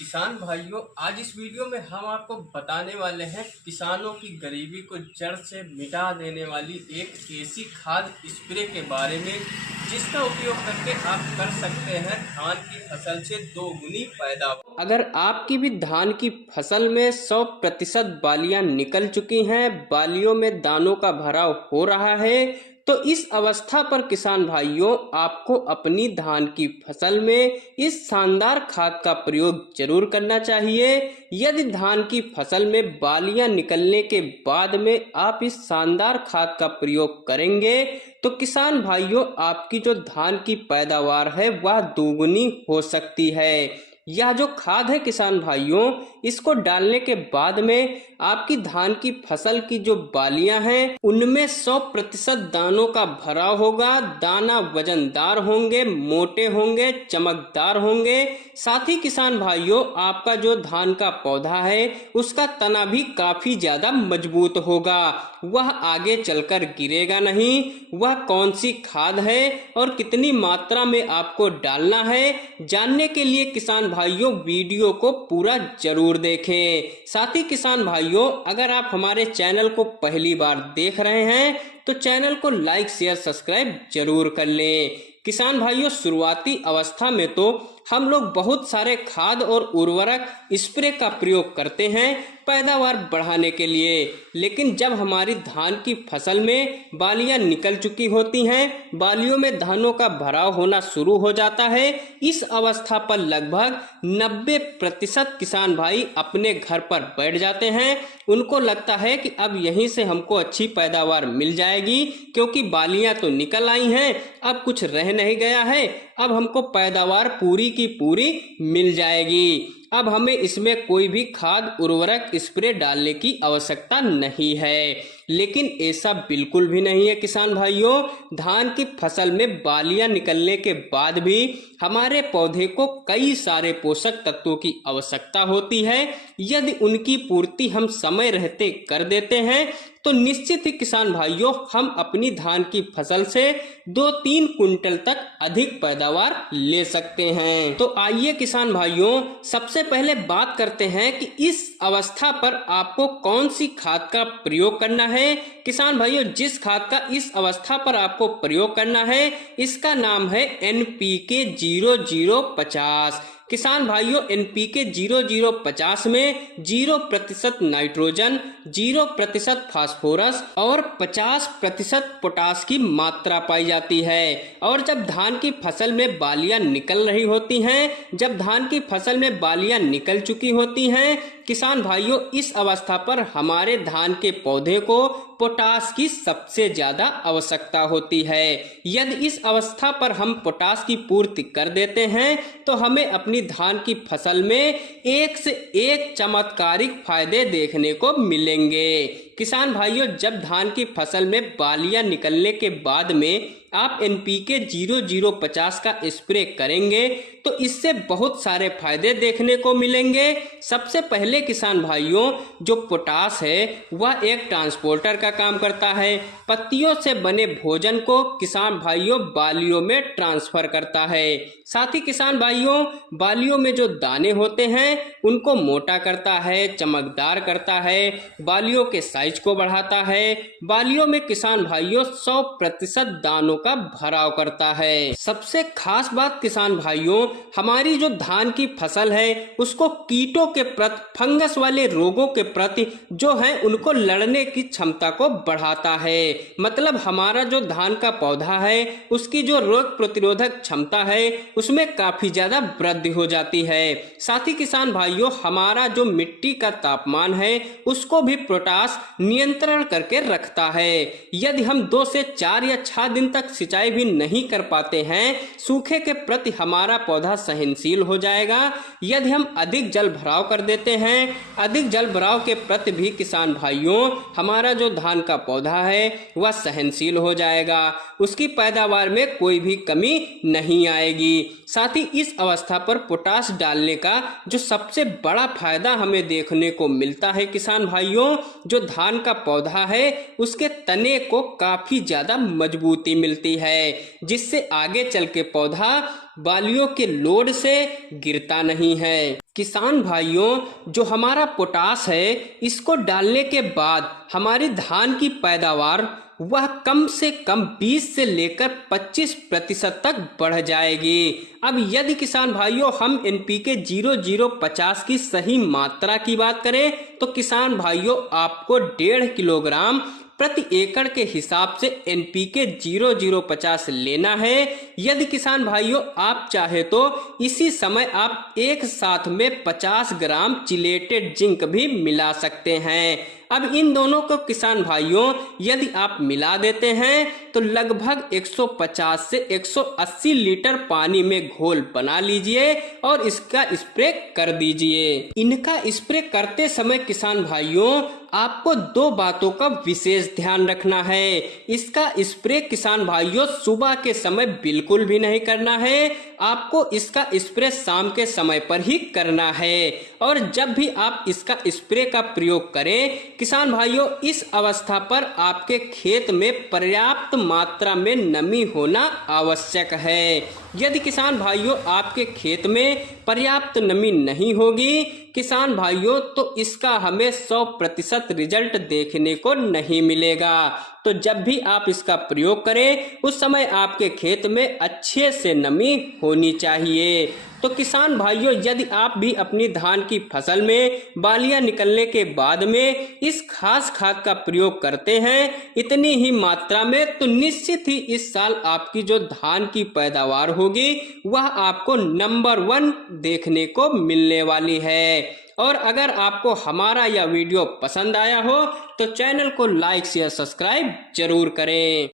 किसान भाइयों, आज इस वीडियो में हम आपको बताने वाले हैं किसानों की गरीबी को जड़ से मिटा देने वाली एक ऐसी खाद स्प्रे के बारे में जिसका उपयोग करके आप कर सकते हैं धान की फसल से दोगुनी पैदावार। अगर आपकी भी धान की फसल में 100% बालियां निकल चुकी हैं, बालियों में दानों का भराव हो रहा है, तो इस अवस्था पर किसान भाइयों आपको अपनी धान की फसल में इस शानदार खाद का प्रयोग जरूर करना चाहिए। यदि धान की फसल में बालियां निकलने के बाद में आप इस शानदार खाद का प्रयोग करेंगे तो किसान भाइयों आपकी जो धान की पैदावार है वह दोगुनी हो सकती है। यह जो खाद है किसान भाइयों, इसको डालने के बाद में आपकी धान की फसल की जो बालियां हैं उनमें 100% दानों का भराव होगा। दाना वजनदार होंगे, मोटे होंगे, चमकदार होंगे। साथ ही किसान भाइयों आपका जो धान का पौधा है उसका तना भी काफी ज्यादा मजबूत होगा, वह आगे चलकर गिरेगा नहीं। वह कौन सी खाद है और कितनी मात्रा में आपको डालना है, जानने के लिए किसान भाइयों वीडियो को पूरा जरूर देखें। साथ ही किसान भाइयों, अगर आप हमारे चैनल को पहली बार देख रहे हैं तो चैनल को लाइक शेयर सब्सक्राइब जरूर कर लें। किसान भाइयों, शुरुआती अवस्था में तो हम लोग बहुत सारे खाद और उर्वरक स्प्रे का प्रयोग करते हैं पैदावार बढ़ाने के लिए, लेकिन जब हमारी धान की फसल में बालियां निकल चुकी होती हैं, बालियों में धानों का भराव होना शुरू हो जाता है, इस अवस्था पर लगभग 90% किसान भाई अपने घर पर बैठ जाते हैं। उनको लगता है कि अब यहीं से हमको अच्छी पैदावार मिल जाएगी क्योंकि बालियां तो निकल आई हैं, अब कुछ रह नहीं गया है, अब हमको पैदावार पूरी की पूरी मिल जाएगी, अब हमें इसमें कोई भी खाद उर्वरक स्प्रे डालने की आवश्यकता नहीं है। लेकिन ऐसा बिल्कुल भी नहीं है किसान भाइयों। धान की फसल में बालियां निकलने के बाद भी हमारे पौधे को कई सारे पोषक तत्वों की आवश्यकता होती है। यदि उनकी पूर्ति हम समय रहते कर देते हैं तो निश्चित ही किसान भाइयों हम अपनी धान की फसल से 2-3 कुंटल तक अधिक पैदावार ले सकते हैं। तो आइए किसान भाइयों, सबसे पहले बात करते हैं कि इस अवस्था पर आपको कौन सी खाद का प्रयोग करना है। किसान भाइयों, जिस खाद का इस अवस्था पर आपको प्रयोग करना है इसका नाम है NPK 0050। किसान भाइयों, NPK 0050 में 0% नाइट्रोजन, 0% फास्फोरस और 50% पोटास की मात्रा पाई जाती है। और जब धान की फसल में बालियां निकल रही होती हैं, जब धान की फसल में बालियां निकल चुकी होती हैं, किसान भाइयों इस अवस्था पर हमारे धान के पौधे को पोटास की सबसे ज्यादा आवश्यकता होती है। यदि इस अवस्था पर हम पोटास की पूर्ति कर देते हैं तो हमें अपनी धान की फसल में एक से एक चमत्कारिक फायदे देखने को मिलेंगे। किसान भाइयों, जब धान की फसल में बालियां निकलने के बाद में आप NPK 0050 का स्प्रे करेंगे तो इससे बहुत सारे फायदे देखने को मिलेंगे। सबसे पहले किसान भाइयों, जो पोटास है वह एक ट्रांसपोर्टर का काम करता है। पत्तियों से बने भोजन को किसान भाइयों बालियों में ट्रांसफर करता है। साथ ही किसान भाइयों, बालियों में जो दाने होते हैं उनको मोटा करता है, चमकदार करता है, बालियों के साइज को बढ़ाता है। बालियों में किसान भाइयों 100% दानों का भराव करता है। सबसे खास बात किसान भाइयों, हमारी जो धान की फसल है उसको कीटों के प्रति, फंगस वाले रोगों के प्रति जो है उनको लड़ने की क्षमता को बढ़ाता है। मतलब हमारा जो धान का पौधा है उसकी जो रोग प्रतिरोधक क्षमता है उसमें काफी ज्यादा वृद्धि हो जाती है। साथ ही किसान भाइयों, हमारा जो मिट्टी का तापमान है उसको भी पोटास नियंत्रण करके रखता है। यदि हम 2 से 4 या 6 दिन तक सिंचाई भी नहीं कर पाते हैं, सूखे के प्रति हमारा पौधा सहनशील हो जाएगा। यदि हम अधिक जल भराव कर देते हैं, अधिक जल भराव के प्रति भी किसान भाइयों हमारा जो धान का पौधा है वह सहनशील हो जाएगा, उसकी पैदावार में कोई भी कमी नहीं आएगी। साथ ही इस अवस्था पर पोटास डालने का जो सबसे बड़ा फायदा हमें देखने को मिलता है किसान भाइयों, जो धान का पौधा है उसके तने को काफी ज्यादा मजबूती मिलती है, जिससे आगे चल के पौधा बालियों के लोड से गिरता नहीं है। किसान भाइयों, जो हमारा पोटाश है इसको डालने के बाद हमारी धान की पैदावार वह कम से कम 20 से लेकर 25% तक बढ़ जाएगी। अब यदि किसान भाइयों हम NPK 0050 की सही मात्रा की बात करें तो किसान भाइयों आपको 1.5 किलोग्राम प्रति एकड़ के हिसाब से NPK 0050 लेना है। यदि किसान भाइयों आप चाहे तो इसी समय आप एक साथ में 50 ग्राम चिलेटेड जिंक भी मिला सकते हैं। अब इन दोनों को किसान भाइयों यदि आप मिला देते हैं तो लगभग 150 से 180 लीटर पानी में घोल बना लीजिए और इसका स्प्रे कर दीजिए। इनका स्प्रे करते समय किसान भाइयों आपको 2 बातों का विशेष ध्यान रखना है। इसका स्प्रे किसान भाइयों सुबह के समय बिल्कुल भी नहीं करना है, आपको इसका स्प्रे शाम के समय पर ही करना है। और जब भी आप इसका स्प्रे का प्रयोग करें किसान भाइयों इस अवस्था पर आपके खेत में पर्याप्त मात्रा में नमी होना आवश्यक है। यदि किसान भाइयों आपके खेत में पर्याप्त नमी नहीं होगी किसान भाइयों तो इसका हमें 100% रिजल्ट देखने को नहीं मिलेगा। तो जब भी आप इसका प्रयोग करें उस समय आपके खेत में अच्छे से नमी होनी चाहिए। तो किसान भाइयों यदि आप भी अपनी धान की फसल में बालियां निकलने के बाद में इस खास खाद का प्रयोग करते हैं इतनी ही मात्रा में तो निश्चित ही इस साल आपकी जो धान की पैदावार होगी वह आपको नंबर 1 देखने को मिलने वाली है। और अगर आपको हमारा यह वीडियो पसंद आया हो तो चैनल को लाइक शेयर सब्सक्राइब जरूर करें।